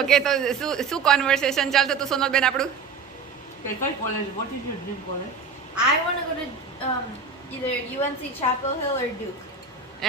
Okay તો શું conversation ચાલતું હતું સોનલબેન આપણું? Okay, college. What is your dream college? I want to go to either UNC Chapel Hill or Duke.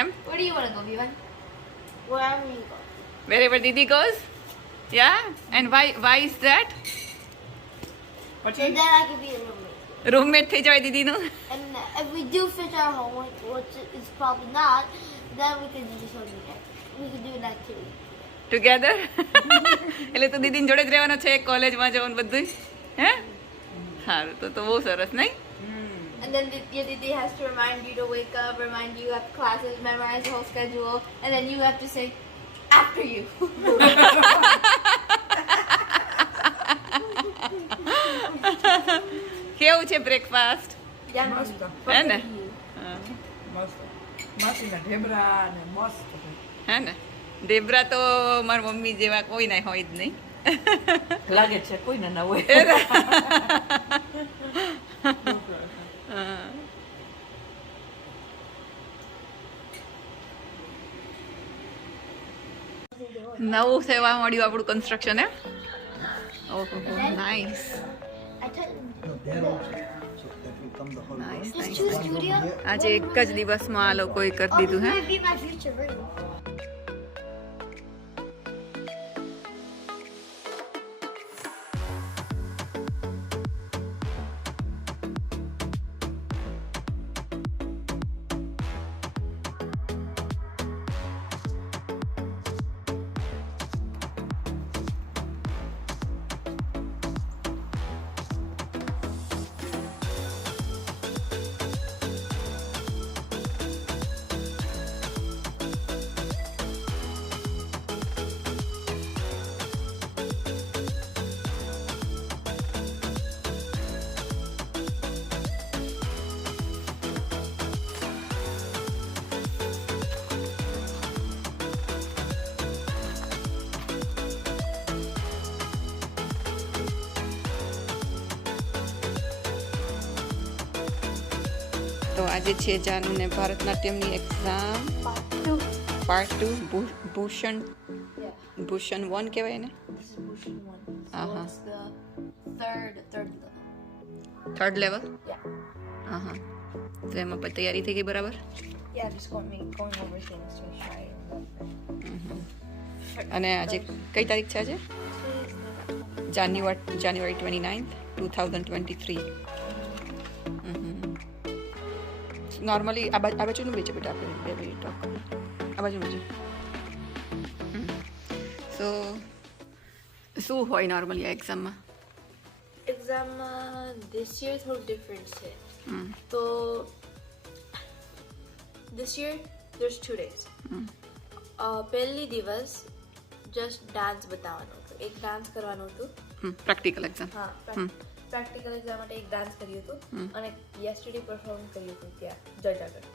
એમ? Where do you want to go, Vivan? Wherever you go. Wherever Didi goes? Yeah? And why is that? So then I could be a roommate. Roommate થઈ જાય દીદીનું? And if we do finish our homework, which is probably not, then we can do something else. We can do an activity. Together? એટલે તો દીદીની જોડે જ રહેવાનો છે કોલેજમાં જવાનું બધું? હે? સારું તો બહુ સરસ નહીં? And then your Didi has to remind you to wake up, remind you have classes, memorize the whole schedule, and then you have to say, after you. કેવું છે બ્રેકફાસ્ટ? Yeah, Must. હે ને? મસ્ત માસીના ઢેબરા ને મસ્ત હે ને? ઢેબરા તો મારી મમ્મી જેવા કોઈ ના હોય જ નહીં. લાગે છે કોઈને ના હોય. નવું સેવા મળ્યું આપણું કન્સ્ટ્રક્શન. હે? ઓહો nice I tell you. Nice Just nice. choose studio. આજે એક જ દિવસમાં આ લોકોએ કરી દીધું. હે? Might be my future room. તો આજે છે જાનુને ભારતનાટ્યમની exam part 2 Bhushan Yeah. Bhushan 1 કહેવાય ને? This is Bhushan 1. So Uh-huh. it's the third level. Third level? Yeah. હા હા. તો એમાં પણ તૈયારી થઈ ગઈ બરાબર? Yeah, just going over things to try. અને આજે કઈ તારીખ છે આજે? જાન્યુઆરી 29th 2023. નોર્મલી આ બાજુનું વેચે બેટા આપણે બે મિનિટ ટોક આ બાજુ સો શું હોય નોર્મલી આ એક્ઝામમાં? Exam this year થોડું different છે. તો this year there's 2 days. પહેલી દિવસ just dance બતાવવાનું હતું, એક ડાન્સ કરવાનું હતું. Practical exam. હા, પ્રેક્ટિકલ એક્ઝામ માટે એક ડાન્સ કર્યું હતું અને yesterday perform કર્યું હતું ત્યાં જજ આગળ.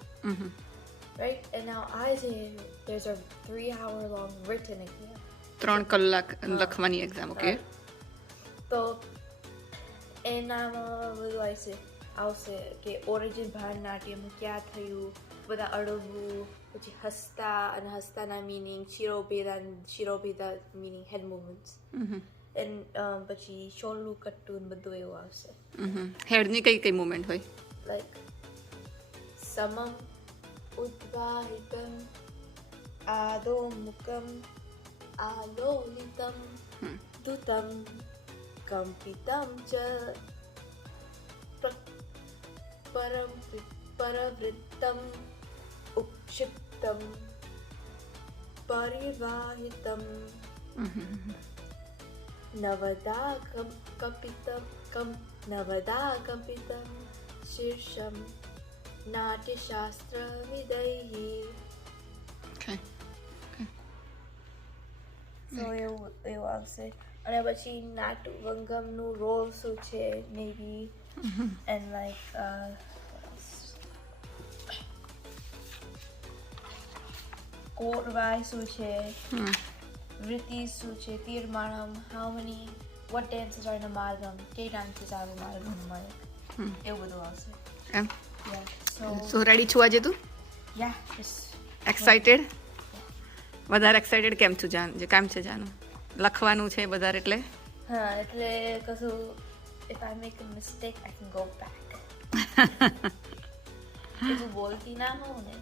Right? And now I say there's a 3-hour long written exam. 3 કલાક લખવાની એક્ઝામ. ઓકે. તો એનામાં બધું આવશે કે ઓરિજિન ભારતનાટ્યમ ક્યાં થયું, બધા અડવું, પછી હસતા અને હસતાના મિનિંગ, શિરોભેદા મિનિંગ, હેડ મૂવમેન્ટ્સ, એન્ડ પછી શોલું કટ્ટું ને બધું એવું આવશે. હેડની કઈ મુવમેન્ટ હોય? લાઈક સમમ ઉદ્વાહિતમ આદોમુખમ આલોલિતમ દુતમ કંપિતમ ચ પરવૃત્તમ ઉક્ષિપ્તમ પરિવાહિતમ નવદા કપિતમ શીર્ષમ નાટ્યશાસ્ત્ર વિદૈ. સો એવું આવશે. અને પછી નાટુવંગમનું રોલ શું છે મેબી, એન્ડ લાઈક કોરવાય શું છે, વૃત્તિ શું છે, તીર્માણમ, how many what dances are in amalgam, કે dances are in amalgam, એવું બધું આવશે. એમ? Yeah, સો રેડી છું આજે તું? yeah, just excited? વધારે એક્સાઇટેડ કેમ છે જાનું? લખવાનું છે વધારે એટલે હા એટલે કશું if I make a mistake I can go back. કશું બોલતી ના હોઉં ને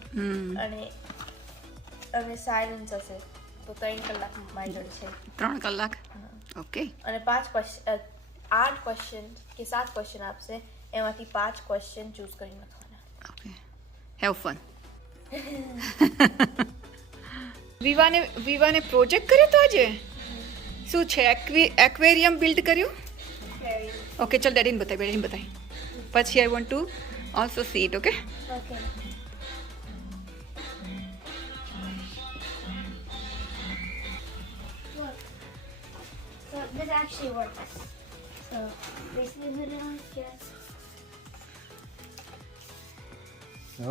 અને અને સાયલન્સ હશે તો 3 કલાક મારી જોડે છે. 3 કલાક ઓકે અને 8 ક્વેશ્ચન કે 7 ક્વેશ્ચન આપશે એમાંથી 5 ક્વેશ્ચન ચૂઝ કરીને લખવાના. Okay have fun. વિવાને પ્રોજેક્ટ કર્યો તો આજે શું છે એક્વેરિયમ બિલ્ડ કર્યું. ઓકે ચલ ડેડીને બતાવી પછી I want to also C it. Okay Okay. Look. So this actually works. So basically put it on here.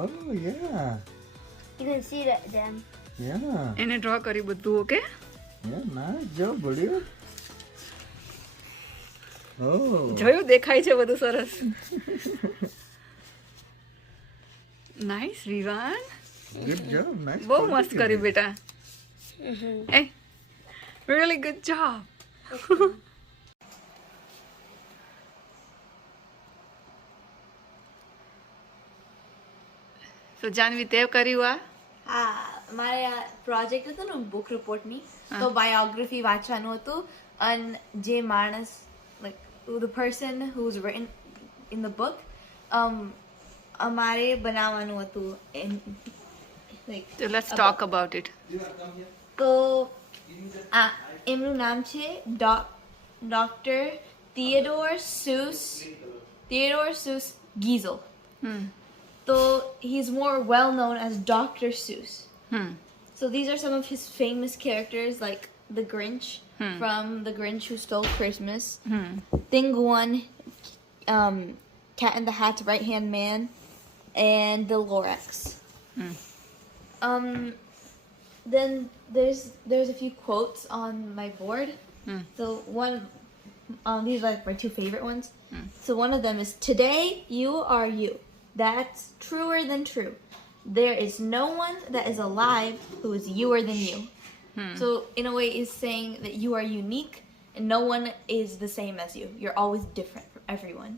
Oh, yeah. You can see that them. Yeah. એને ડ્રો કર્યું બધું. Okay Yeah, nice job, buddy. Oh. જોયું દેખાય છે બધું સરસ. Nice Vivaan Good job. Nice. બહુ project મસ્ત you કર્યું did. બેટા. એ really good job. So Janvi તે કર્યું આ હા મારે આ પ્રોજેક્ટ હતો ને બુક રિપોર્ટની તો બાયોગ્રાફી વાંચવાનું હતું અને જે માણસ like the person who's written in the book અમારે બનાવવાનું હતું like So let's talk about it. તો એમનું નામ છે doctor Theodore Seuss Giesel. So he's more well known as Dr. Seuss. So these are some of his famous characters like the Grinch from The Grinch Who Stole Christmas, Thing 1, Cat in the Hat's Right Hand Man, and the Lorax. Then there's a few quotes on my board. So one, these are like my 2 favorite ones. So one of them is, "Today you are you. That's truer than true. There is no one that is alive who is youer than you." So in a way, it's saying that you are unique and no one is the same as you. You're always different from everyone.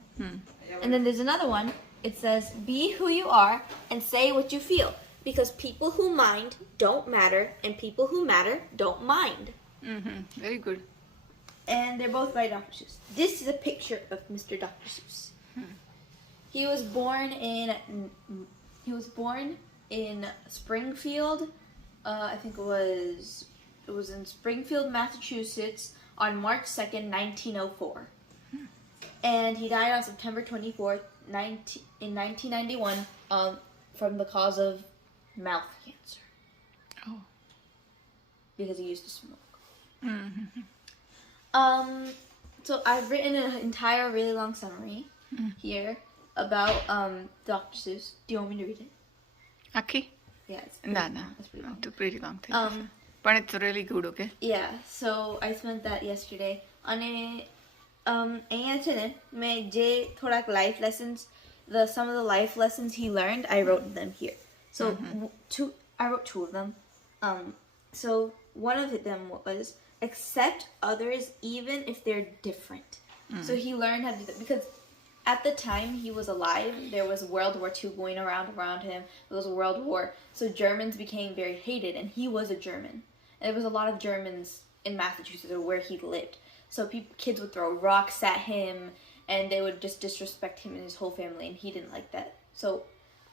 And then there's another one. It says, "Be who you are and say what you feel, because people who mind don't matter and people who matter don't mind." Very good. And they're both by Dr. Seuss. This is a picture of Mr. Dr. Seuss. He was born in Springfield. I think it was in Springfield, Massachusetts on March 2nd, 1904. And he died on September 24th, in 1991 from the cause of mouth cancer. Oh. Because he used to smoke. So I've written an entire really long summary here about Dr. Seuss. Do you want me to read it? આખી Yeah, it's ના pretty ના long. It's pretty long. too pretty long thing. But it's really good. Okay. Yeah, so I spent that yesterday. અને અહીંયા છે ને મેં જે થોડાક life lessons, some of the life lessons he learned, I wrote them here. So I wrote 2 of them. So one of them was, accept others even if they're different. So he learned how to do that because at the time he was alive, there was World War II going around him. It was a world war. So Germans became very hated, and he was a German. And there was a lot of Germans in Massachusetts, or where he lived. So kids would throw rocks at him, and they would just disrespect him and his whole family, and he didn't like that. So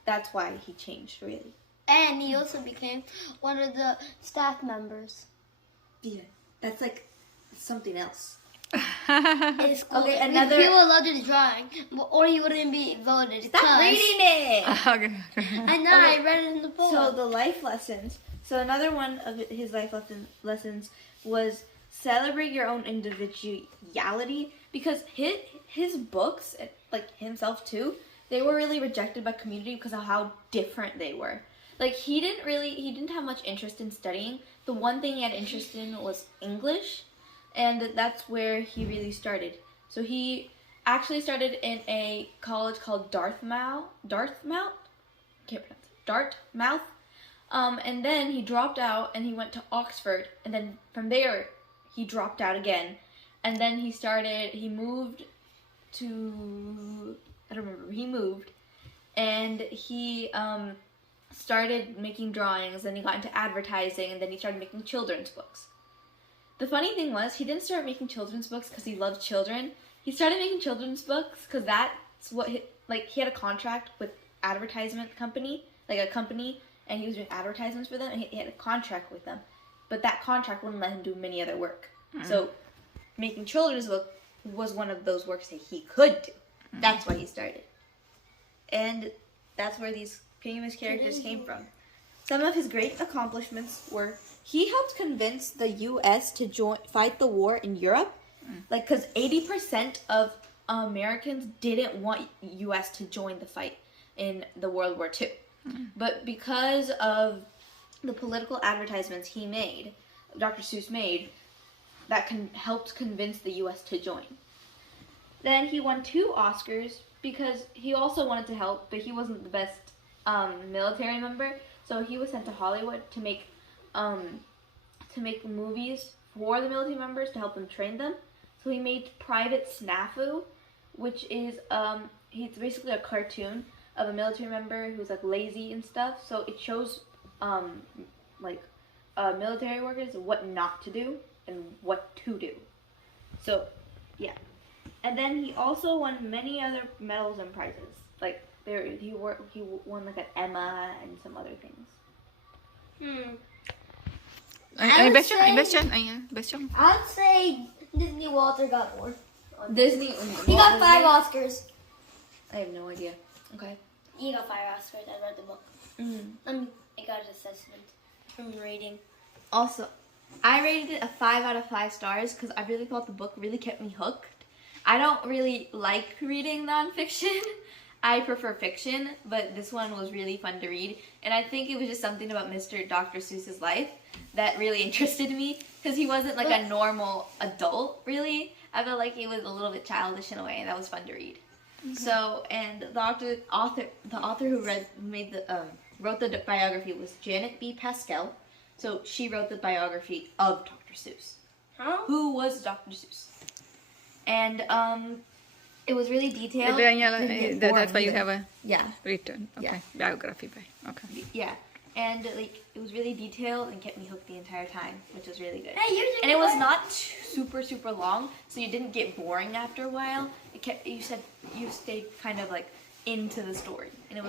that's why he changed, really. And he also became one of the staff members. Yeah, that's like something else. It's cool. Okay, another- People loved his drawing, or he wouldn't be voted. Stop 'cause- reading it! Okay. I know, Okay. I read it in the book. So the life lessons. So another one of his life lessons was celebrate your own individuality, because his books, like himself too, they were really rejected by community because of how different they were. Like he didn't have much interest in studying. The one thing he had interest in was English, and that's where he really started. So he actually started in a college called Dartmouth. Can't pronounce it. Dartmouth. And then he dropped out and he went to Oxford, and then from there he dropped out again, and then he moved to, I don't remember, he moved, and he started making drawings, then he got into advertising, and then he started making children's books. The funny thing was, he didn't start making children's books because he loved children. He started making children's books because that's what he had a contract with advertisement company, like a company, and he was doing advertisements for them, and he had a contract with them. But that contract wouldn't let him do many other work. So making children's book was one of those works that he could do. That's why he started. And that's where these famous characters came from. Some of his great accomplishments were he helped convince the U.S. to fight the war in Europe. Like, because 80% of Americans didn't want U.S. to join the fight in the World War II. But because of the political advertisements he made, Dr. Seuss made, that helped convince the U.S. to join. Then he won 2 Oscars because he also wanted to help, but he wasn't the best military member. So he was sent to Hollywood to make movies for the military members to help them train them. So he made Private Snafu, which is it's basically a cartoon of a military member who's like lazy and stuff. So it shows military workers what not to do and what to do. So yeah, and then he also won many other medals and prizes. Like he won like an Emma and some other things. I would say- Best song. I'd say Disney Walter got more. Disney. He got 5 Oscars. I have no idea. Okay. He got 5 Oscars. I read the book. I got an assessment from rating. Also, I rated it a 5 out of 5 stars because I really thought the book really kept me hooked. I don't really like reading nonfiction. I prefer fiction, but this one was really fun to read. And I think it was just something about Dr. Seuss's life that really interested me because he wasn't like a normal adult, really. I felt like he was a little bit childish in a way, and that was fun to read. So, and the author who wrote the biography was Janet B. Pascal. So she wrote the biography of Dr. Seuss. Who was Dr. Seuss? And it was really detailed. That's why you have a Yeah. written. Okay. Biography by. Okay. Yeah. And like it was really detailed and kept me hooked the entire time, which was really good. Hey, you And it was not super long, so you didn't get boring after a while. You stayed kind of like into the story, and it